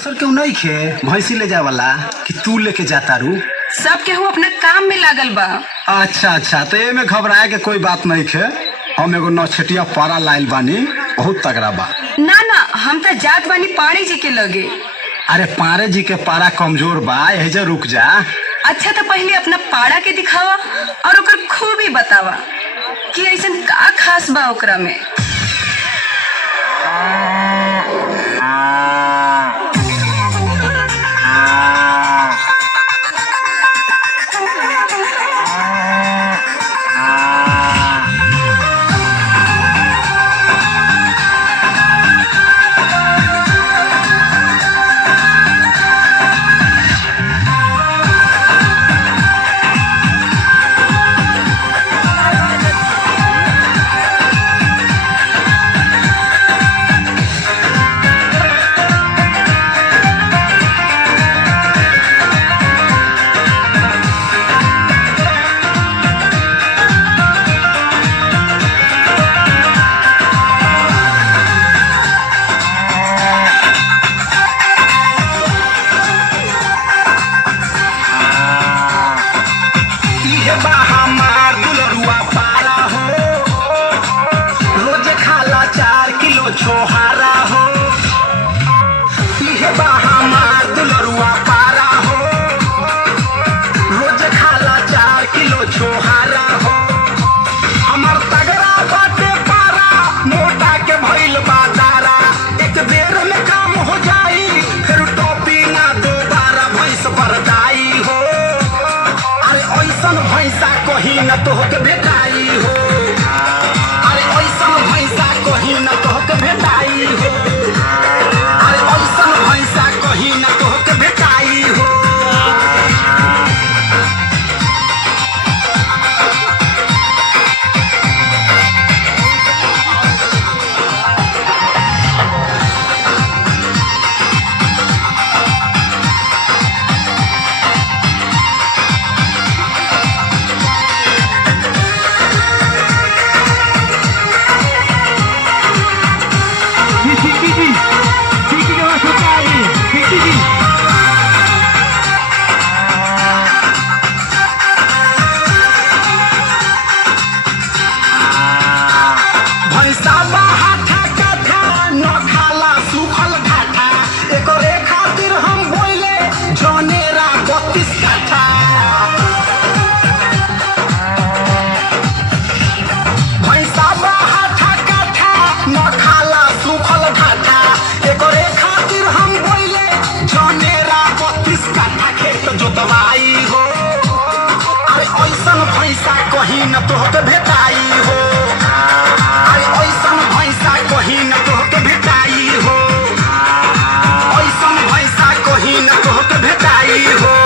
सर क्यों नहीं खे भैंसी ले जा वाला कि तू लेके जाता रू। सब केहू अपना काम में लागल बा। अच्छा अच्छा, तो ये में घबराए के कोई बात नहीं खे। हम एगो नौछटिया पारा लाइल बानी, बहुत तगड़ा बा। ना ना, हम तो जात बानी पाड़ी जी के लगे। अरे पारे जी के पारा कमजोर बा, यही रुक जा। अच्छा, तो पहले अपना पाड़ा के दिखावा और ओकर खूबी बतावा कि ऐसन का खास बा ओकरा में। छोहारा हो ये हमार दुलरुआ पारा हो, रोज खाला 4 किलो छोहारा हो। हमार तगड़ा बाटे पारा, मोटा के भइल बाजारा। एक बेर में काम हो जाई, फिर टोपी ना दोबारा भैंस बरदाई हो। अरे ऐसन भैंसा कहीं न तोहके भेटाई हो। अरे ऐसन भैंसा कहीं न तोहके भेटाई हो। अरे ऐसन भैंसा कहीं न तोहके भेटाई हो। भैंसा बाहा कथा न खाला सुखल घाटा, एकरे खातिर हम बोले जनेरा 32 कट्ठा। भैंसा बाहा कथा न खाला सुखल घाटा, एकरे खातिर हम बोले जनेरा 32 कट्ठा खेत जोतवाई हो। अरे ऐसन भैंसा कहीं न तोहके भेटाई हो। अरे ऐसन भैंसा कहीं न तोहके भेटाई हो। ऐसन भैंसा कहीं न तोहके भेटाई हो।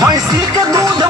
भैंसी के दूध